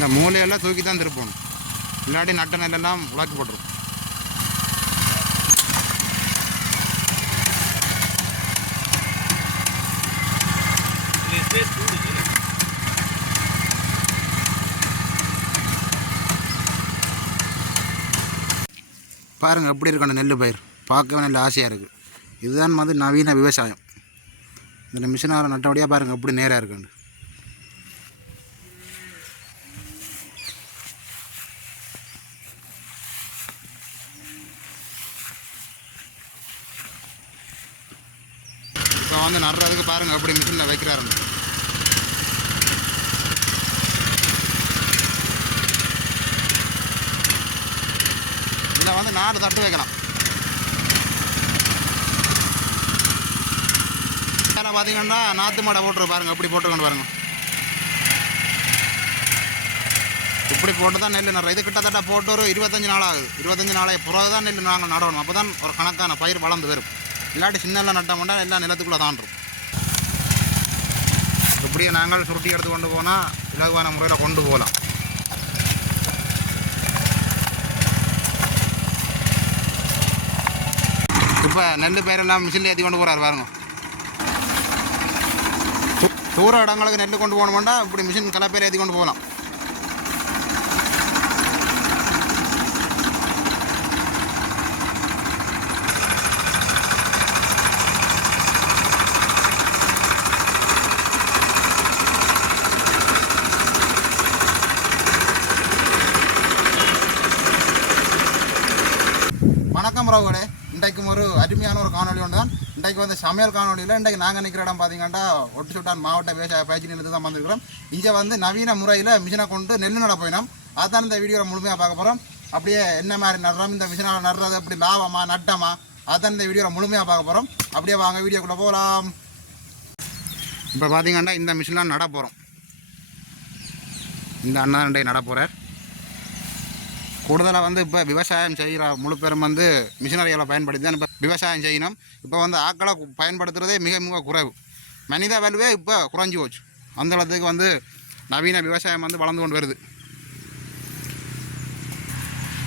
இந்த மூலையெல்லாம் தூக்கி தான் திருப்பணும். இல்லாட்டி நட்ட நெல்லெல்லாம் உலாக்கி போட்டுரும். பாருங்கள் எப்படி இருக்கணும் நெல் பயிர்? பார்க்கவே நல்ல ஆசையாக இருக்குது இதுதான் வந்து நவீன விவசாயம். இந்த மிஷினார நட்டபடியாக பாருங்கள் எப்படி நேராக இருக்குன்னு இப்போ வந்து நடுறதுக்கு பாருங்கள் எப்படி மிஷினில் வைக்கிறாருன்னு இதில் வந்து நாலு தட்டு வைக்கலாம். மேலே பார்த்தீங்கன்னா நாற்று மாடை போட்டுரு பாருங்கள் இப்படி போட்டுக்கொண்டு பாருங்கள் இப்படி போட்டு தான் நெல் நடுறோம். இது கிட்டத்தட்ட போட்டு ஒரு இருபத்தஞ்சி நாள் ஆகுது. இருபத்தஞ்சி நாளைக்கு பிறகு தான் நெல் நாங்கள் நடணும். அப்போ தான் ஒரு கணக்கான பயிர் வளர்ந்து வரும். இல்லாட்டி சின்னெல்லாம் நட்டோம்னா எல்லாம் நிலத்துக்குள்ளே தாண்டும் இப்படியே நாங்கள் சுருட்டி எடுத்து கொண்டு போனால் இலகுவான முறையில் கொண்டு போகலாம். இப்போ நெல் பயிரெல்லாம் மிஷினில் ஏற்றி கொண்டு போகிறாரு பாருங்க. தூர இடங்களுக்கு நெல் கொண்டு போகணுமெண்டா இப்படி மிஷின் கலப்பேர் ஏற்றி கொண்டு போகலாம். வணக்கம் இன்றைக்கும் ஒரு அருமையான ஒரு காணொளி ஒன்று தான். இன்றைக்கு வந்து சமையல் காணொலியில் இன்றைக்கு நாங்கள் நிற்கிற இடம் பார்த்தீங்கன்னா ஒட்டு சுட்டான் மாவட்ட விவசாய பயிற்சி நிலையத்துக்கு தான் வந்திருக்கிறோம். இங்கே வந்து நவீன முறையில் மிஷினை கொண்டு நெல் நட போயினோம். அதான் இந்த வீடியோவில் முழுமையாக பார்க்க போகிறோம் அப்படியே என்ன மாதிரி நடுறோம்? இந்த மிஷினால் நடுறது அப்படி லாபமா? நட்டமா? அதான் இந்த வீடியோவில் முழுமையாக பார்க்க போகிறோம் அப்படியே வாங்க வீடியோக்குள்ளே போகலாம் இப்போ பார்த்தீங்கன்னா இந்த மிஷின்லாம் நட போகிறோம் இந்த அண்ணா நட போகிறார் கூடுதலாக வந்து இப்போ விவசாயம் செய்கிற முழு பேரும் வந்து மிஷினரிகளை பயன்படுத்தி தான் இப்போ விவசாயம் செய்யணும். இப்போ வந்து ஆக்களை பயன்படுத்துகிறதே மிக மிக குறைவு. மனித வலுவே இப்போ குறைஞ்சி போச்சு. அந்த அளவுக்கு வந்து நவீன விவசாயம் வந்து வளர்ந்து கொண்டு வருது.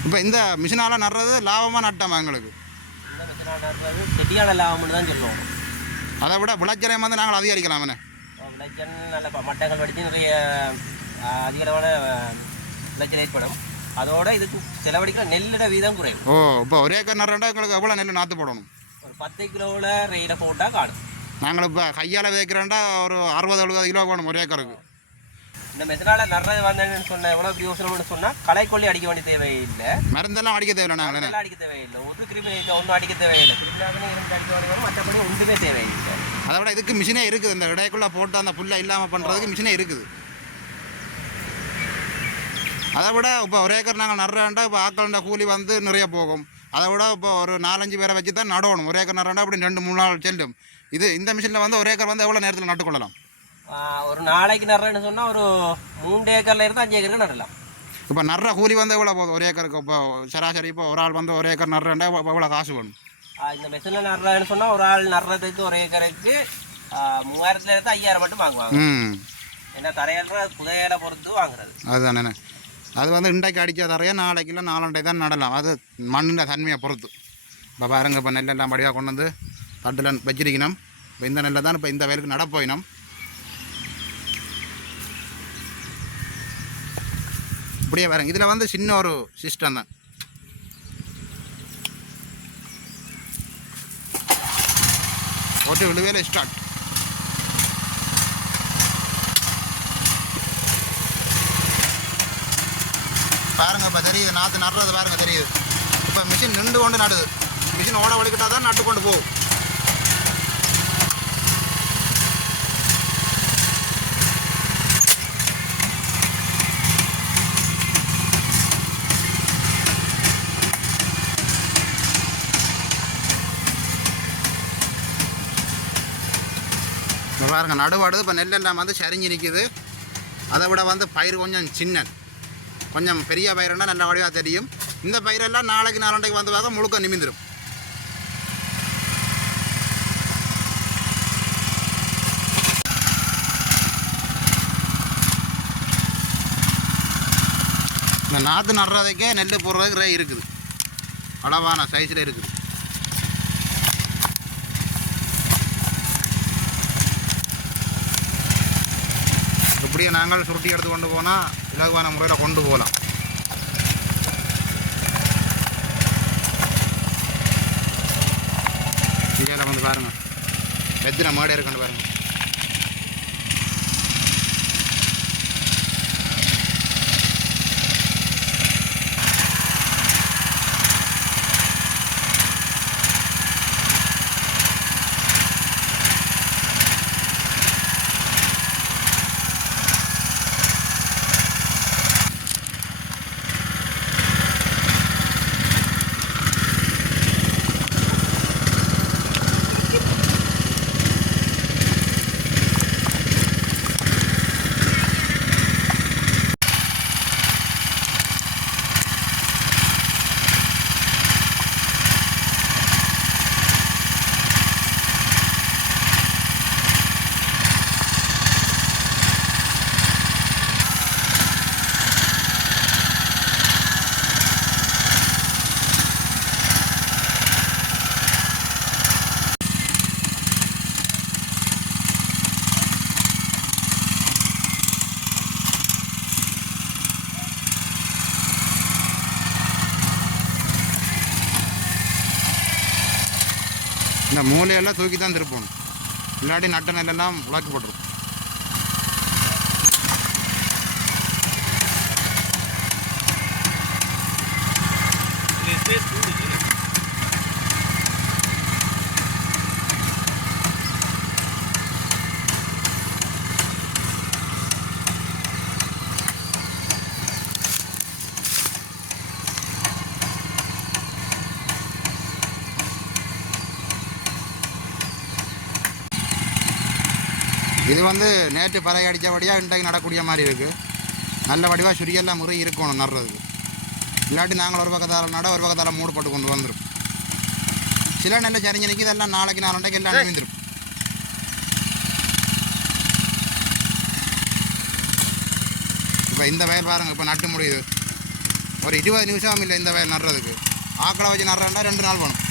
இப்போ இந்த மிஷினால் நடுறது லாபமாக நட்டமா எங்களுக்கு? லாபம்னு தான் சொல்லுவோம். அதை விட விளைச்சலையும் வந்து நாங்கள் அதிகரிக்கலாம் விளைச்சல் நல்ல மட்டங்கள் வடித்து நிறைய ஆ, அதிகளவான விளைச்சல் ஏற்படும். அதோட இதுக்கு செலவழிக்கிற நெல்லோட வீதம் குறையும். ஓ இப்போ ஒரே ஏக்கர் நடுறா எங்களுக்கு எவ்வளோ நெல் நாற்று போடணும்? ஒரு பத்து கிலோவில் ரெயில போட்டால் காடும் நாங்கள் இப்போ கையால் விதைக்கிறோண்டா ஒரு அறுபது எழுபது கிலோ போகணும் ஒரு ஏக்கருக்கு இந்த மெத்தனால நடுறது வந்தேன்னு சொன்ன எவ்வளோ பிரயோசனம்னு சொன்னால் களைக்கொல்லி அடிக்க வேண்டிய தேவையில்லை. மருந்தெல்லாம் அடிக்க தேவையில்லை நாங்கள். அடிக்க தேவையில்லை. ஒரு கிருமி ஒன்றும் அடிக்க தேவையில்லை. மற்றபடி ஒன்றுமே தேவையில்லை. அதை விட இதுக்கு மிஷினே இருக்குது. இந்த இடைக்குள்ளே போட்டு அந்த புல்லை இல்லாமல் பண்ணுறதுக்கு மிஷினே இருக்குது. அதை விட இப்போ ஒரு ஏக்கர் நாங்கள் நடுறாண்டா இப்போ ஆக்கள்ண்ட கூலி வந்து நிறைய போகும். அதை விட இப்போ ஒரு நாலஞ்சு பேரை வச்சு தான் நடணும். ஒரு ஏக்கர் நடுறாண்டா அப்படி ரெண்டு மூணு நாள் செல்லும். இது இந்த மிஷினில் வந்து ஒரு ஏக்கர் வந்து எவ்வளோ நேரத்தில் நட்டுக்கொள்ளலாம்? ஒரு நாளைக்கு நடுறேன்னு சொன்னால் ஒரு மூன்று ஏக்கர்ல இருந்து அஞ்சு ஏக்கருக்கு நடலாம். இப்போ நடுற கூலி வந்து எவ்வளோ போகுது? ஒரு ஏக்கருக்கு இப்போ சராசரி இப்போ ஒரு ஆள் வந்து ஒரு ஏக்கர் நடுறாண்டா எவ்வளோ காசு வேணும் இந்த மெஷினில் நடுறேன்னு சொன்னால் ஒரு ஆள் நடுறதுக்கு ஒரு ஏக்கருக்கு ஆ, மூவாயிரத்துல இருந்து ஐயாயிரம் மட்டும் வாங்குவாங்க. ஏன்னா தரையாள புதையில பொறுத்து வாங்குறது. அதுதானே அது வந்து இன்றைக்கு அடித்த தரைய நாளைக்கு இல்லை நாலண்டை தான் நடலாம். அது மண்ணின் தன்மையை பொறுத்து. இப்போ பாருங்க இப்போ நெல்லெல்லாம் படியாக கொண்டு வந்து தட்டில் வச்சிருக்கணும். இப்போ இந்த நெல்லை தான் இப்போ இந்த வயலுக்கு நட போயினோம். இப்படியே இதில் வந்து சின்ன ஒரு சிஸ்டம் தான். ஓட்டி விழுவேல ஸ்டார்ட் பாருங்க இப்போ தெரியுது. நாற்று நடுறது பாருங்க தெரியுது. இப்போ மிஷின் நின்று கொண்டு நடுது. மிஷின் ஓட வலிக்கிட்டா தான் நட்டு கொண்டு போகும். இப்போ பாருங்க நடுவாடுது. இப்போ நெல்லெல்லாம் வந்து சரிஞ்சு நிற்கிது அதை விட வந்து பயிர் கொஞ்சம் சின்ன கொஞ்சம் பெரிய பயிரெல்லாம் நல்ல வடிவாக தெரியும். இந்த பயிரெல்லாம் நாளைக்கு நாலண்டைக்கு வந்து பார்க்க முழுக்க நிமிந்துடும் இந்த நாற்று நடுறதுக்கே நெல் போடுறதுக்கு ரே இருக்குது. அளவான சைஸில் இருக்குது. இப்படியே நாங்கள் சுருட்டி எடுத்து கொண்டு போனால் இலகுவான முறையில் கொண்டு போகலாம். இதில் வந்து பாருங்கள் எத்தனை மாடு இருக்குன்னு பாருங்கள் இந்த மூலையெல்லாம் தூக்கி தான் திருப்பணும். இல்லாட்டி நட்ட நெல்லெல்லாம் உலாக்கி போட்டுரும் இது. வந்து நேற்று பறை அடித்தபடியாக இன்றைக்கு நடக்கூடிய மாதிரி இருக்குது நல்ல வடிவாக சுரியெல்லாம் முறை இருக்கணும் நடுறதுக்கு. இல்லாட்டி நாங்கள் ஒரு பக்கத்தால் நட ஒரு பக்கத்தால் மூடு போட்டு கொண்டு வந்துடும் சில நெல்ல சரிஞ்சு நிற்கி இதெல்லாம் நாளைக்கு நாளைக்கு எல்லாம் நிமிந்துடும் இப்போ இந்த வயல் பாருங்கள் இப்போ நட்டு முடியுது. ஒரு இருபது நிமிஷம் இல்லை இந்த வயல் நடுறதுக்கு. ஆக்களை வச்சு நடுறேன்னா ரெண்டு நாள் வேணும்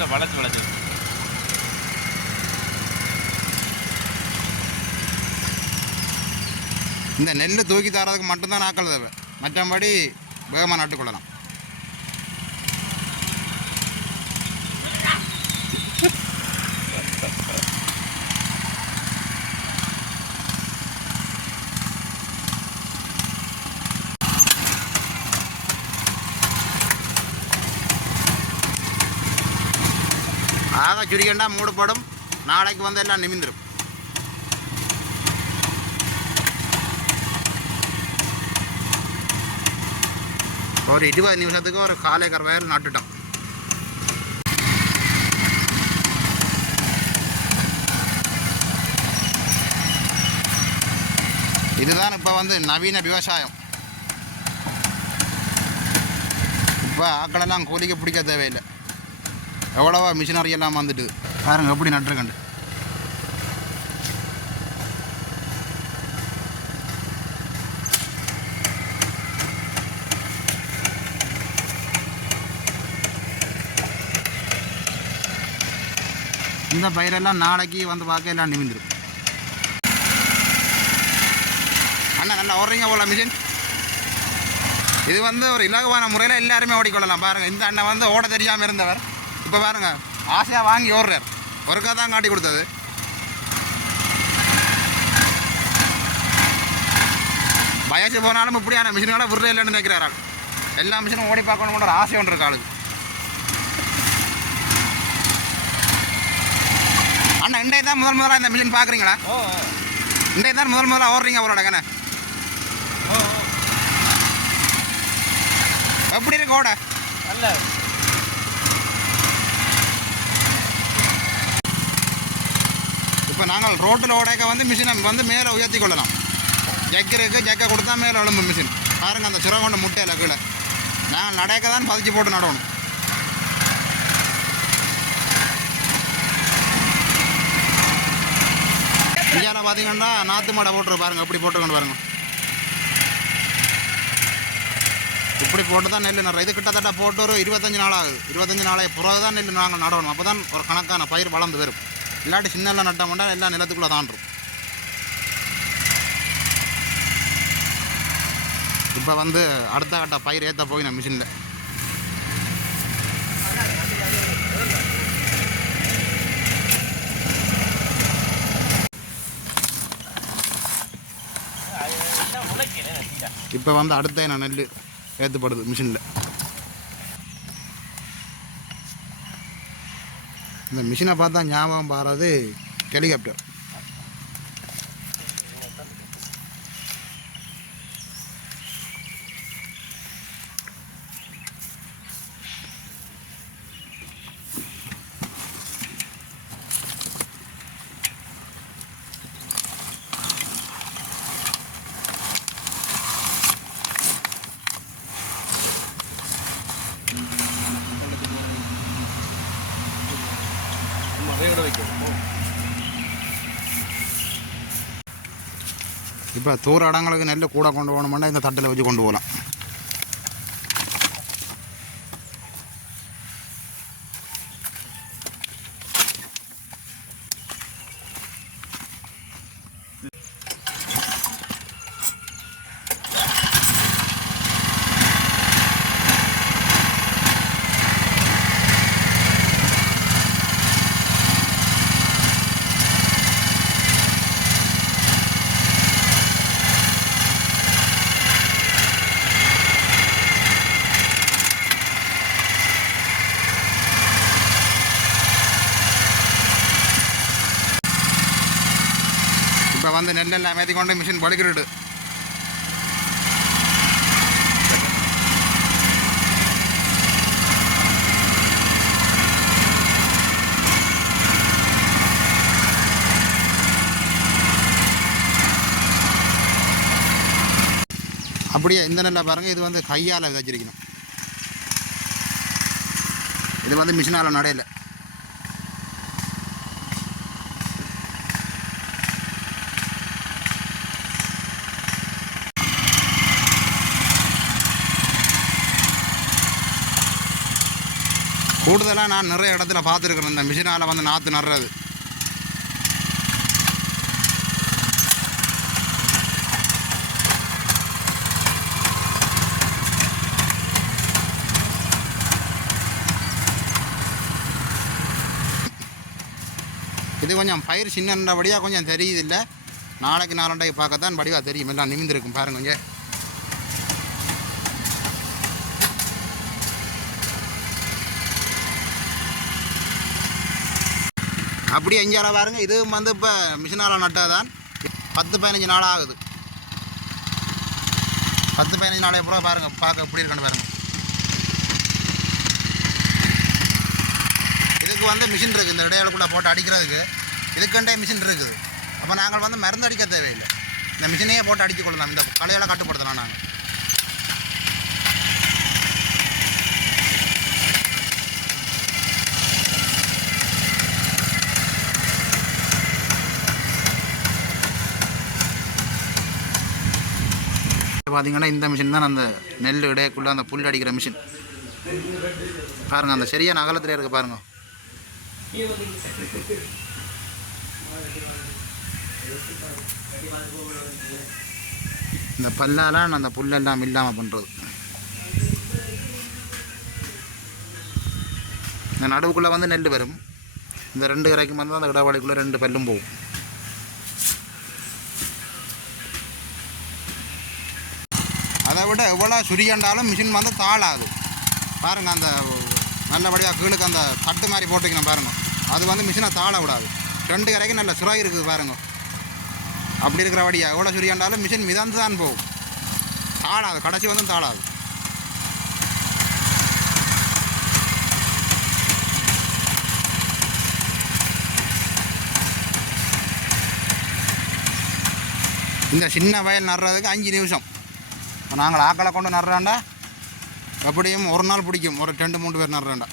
இல்லை வளைஞ்சு வளைஞ்சு இந்த நெல் தூக்கி தரதுக்கு மட்டும்தான் நாக்கள் தேவை. மற்றபடி வேகமாக நட்டுக்கொள்ளலாம். ஆக சுருக்கண்டா மூடப்படும் நாளைக்கு வந்து எல்லாம் நிமிந்துடும் ஒரு இருபது நிமிஷத்துக்கு ஒரு காலை வயல் நட்டுட்டோம். இதுதான் இப்போ வந்து நவீன விவசாயம். இப்போ ஆக்களெல்லாம் கூலிக்கு பிடிக்க தேவையில்லை. எவ்வளோவா மிஷினரி எல்லாம் வந்துட்டு பாருங்க எப்படி நட்டுருக்கண்டு இந்த பயிரெல்லாம் நாளைக்கு வந்து பார்க்க எல்லாம் நிமிந்துடும் அண்ணா நல்லா ஓடுறீங்க போல மிஷின் இது வந்து ஒரு இலகுவான முறையில் எல்லாருமே ஓடிக்கொள்ளலாம். பாருங்கள் இந்த அண்ணன் வந்து ஓட தெரியாமல் இருந்தவர். இப்போ பாருங்க ஆசையாக வாங்கி ஓடுறார். ஒருக்கா தான் காட்டி கொடுத்தது. வயசு போனாலும் இப்படியான மிஷின்களை விடுற இல்லைன்னு நினைக்கிறார் எல்லா மிஷினும் ஓடி பார்க்கணும் ஒரு ஆசை ஒன்று இருக்கு ஆளுக்கு. அண்ணா இன்றைய தான் முதல் முதலாக இந்த மிஷின் பார்க்குறீங்களா இன்றைய தான் முதல் முதலாக ஓடுறீங்க அவரோட கண்ணே. எப்படி இருக்கு ஓட? நல்ல இப்போ நாங்கள் ரோட்டில் ஓடைக்க வந்து மிஷினை வந்து மேலே உயர்த்தி கொள்ளலாம். ஜக்கிறதுக்கு ஜக்க கொடுத்தா மேலே எழும்பு மிஷின் பாருங்க அந்த சிறை கொண்ட முட்டையில் கீழே. நாங்கள் நடக்க தான் பதிச்சு போட்டு நடணும். இந்தியாவில் பார்த்தீங்கன்னா நாற்று மாடை போட்டுரு பாருங்கள் இப்படி போட்டுக்கொண்டு பாருங்கள் இப்படி போட்டு தான் நெல் நடுறோம். இது கிட்டத்தட்ட போட்டு ஒரு இருபத்தஞ்சி நாள் ஆகுது. இருபத்தஞ்சி நாளைக்கு பிறகு தான் நெல் நாங்கள் நடணும். அப்போ தான் ஒரு கணக்கான பயிர் வளர்ந்து வரும். இல்லாட்டி சின்ன நட்டோம்னா எல்லாம் நிலத்துக்குள்ளே தாண்டும். இப்போ வந்து அடுத்த கட்ட பயிர் ஏற்ற போய் நான் மிஷினில். இப்போ வந்து அடுத்த நான் நெல் ஏற்றப்படுது மிஷினில். இந்த மிஷினை பார்த்தா ஞாபகம் பாடுறது ஹெலிகாப்டர். இப்போ தூர இடங்களுக்கு நெல் கூட கொண்டு போகணும்னா இந்த தட்டில் வச்சு கொண்டு போகலாம் இப்போ வந்து நெல்லெல்லாம் மேத்தி கொண்டு அப்படியே இந்த நெல்லை பாருங்கள் இது வந்து கையால் விதைச்சிருக்கணும். இது வந்து மிஷினால் நடையில. கூடுதலாக நான் நிறைய இடத்துல பார்த்துருக்குறேன். இந்த மிஷினால் வந்து நாற்று நடுறது. இது கொஞ்சம் பயிர் சின்னன்றபடியாக கொஞ்சம் தெரியுது இல்லை? நாளைக்கு நாலண்டைக்கு பார்க்கத்தான் படிவாக தெரியும். எல்லாம் நிமிந்திருக்கும் பாருங்க அப்படியே எஞ்சால பாருங்க இது வந்து இப்போ மிஷினால் நட்டதான் பத்து பதினஞ்சு நாள் ஆகுது. பத்து பதினஞ்சு நாளே பூரா பாருங்க பார்க்க எப்படி இருக்குன்னு பாருங்க. இதுக்கு வந்து மிஷின் இருக்குது இந்த இடையாளுக்குள்ளே போட்டு அடிக்கிறதுக்கு. இதுக்கண்டே மிஷின் இருக்குது. அப்போ நாங்கள் வந்து மருந்து அடிக்க தேவையில்லை. இந்த மிஷினையே போட்டு அடித்து கொள்ளலாம். இந்த கலையெல்லாம் கட்டுப்படுத்தலாம் நாங்கள் பார்த்தீங்கன்னா இந்த மிஷின் தான். அந்த நெல் இடையக்குள்ளே அந்த புல் அடிக்கிற மிஷின் பாருங்கள் அந்த சரியான அகலத்தில் இருக்குது பாருங்க. இந்த பல்லாலாம் அந்த புல்லெல்லாம் இல்லாமல் பண்ணுறது இந்த நடுவுக்குள்ளே வந்து நெல் வரும். இந்த ரெண்டு கரைக்கும் வந்து அந்த இடவாளிக்குள்ளே ரெண்டு பல்லும் போகும். விட எவ்வளோ சுரியண்டாலும் மிஷின் வந்து தாளாது. பாருங்கள் அந்த நல்லபடியாக கீழுக்கு அந்த தட்டு மாதிரி போட்டுக்கணும் பாருங்கள் அது வந்து மிஷினை தாள விடாது. ரெண்டு கரைக்கும் நல்ல சுரை இருக்குது பாருங்க. அப்படி இருக்கிற வடியாக எவ்வளோ சுரியாண்டாலும் மிஷின் மிதந்து தான் போகும். தாளாது கடைசி வந்து தாளாது இந்த சின்ன வயல் நடுறதுக்கு அஞ்சு நிமிஷம். நாங்கள் ஆக்களை கொண்டு நடுறாண்டா? எப்படியும் ஒரு நாள் பிடிக்கும். ஒரு ரெண்டு மூணு பேர் நடுறாண்டா.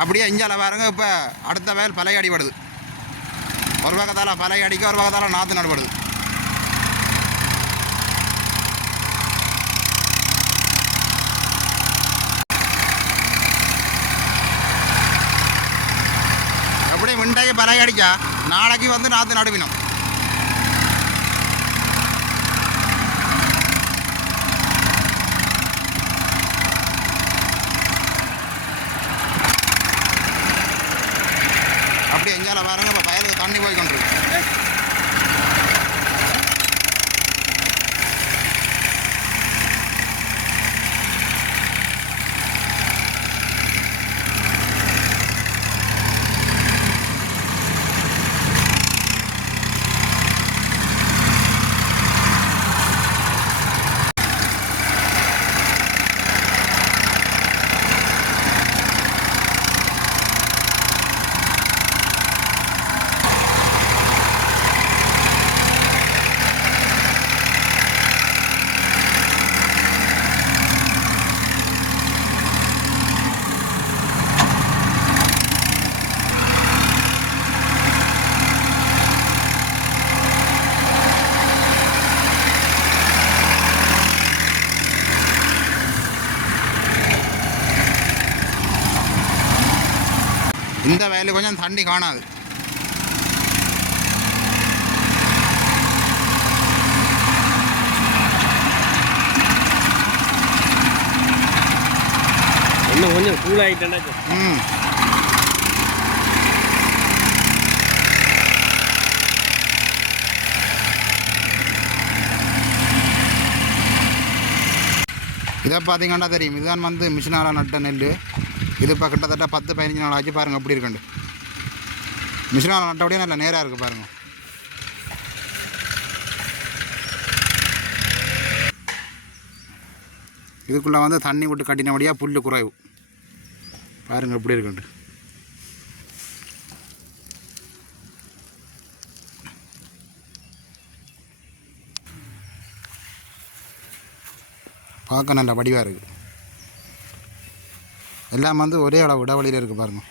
அப்படியே இஞ்சால பாருங்க இப்போ அடுத்த வயல் பழைய அடிபடுது. ஒரு பக்கத்தால் பழைய அடிக்க ஒரு பக்கத்தால் நாற்று நடுபடுது. அப்படியே மிண்டாகி பழைய அடிக்கா? நாளைக்கு வந்து நாற்று நடுவினோம் அப்படியே எஞ்சால பாருங்க இப்போ வயலுக்கு தண்ணி போய் கொண்டிருக்கு இந்த வயலுக்கு கொஞ்சம் தண்ணி காணாது. இன்னும் கொஞ்சம் கூல் ஆகிட்டேன்னா ம். இதை பார்த்தீங்கன்னா தெரியும். இதுதான் வந்து மிஷினால் நட்ட நெல் இது இப்போ கிட்டத்தட்ட பத்து பதினஞ்சு நாள் ஆச்சு பாருங்கள் அப்படி இருக்குண்டு. மிஷினால் நட்டபடியே நல்லா நேராக இருக்குது பாருங்கள் இதுக்குள்ளே வந்து தண்ணி விட்டு கட்டினபடியாக புல் குறைவு. பாருங்கள் எப்படி இருக்குண்டு பார்க்க நல்ல வடிவாக இருக்குது எல்லாம் வந்து ஒரே அளவு இடைவெளியில் இருக்குது பாருங்கள்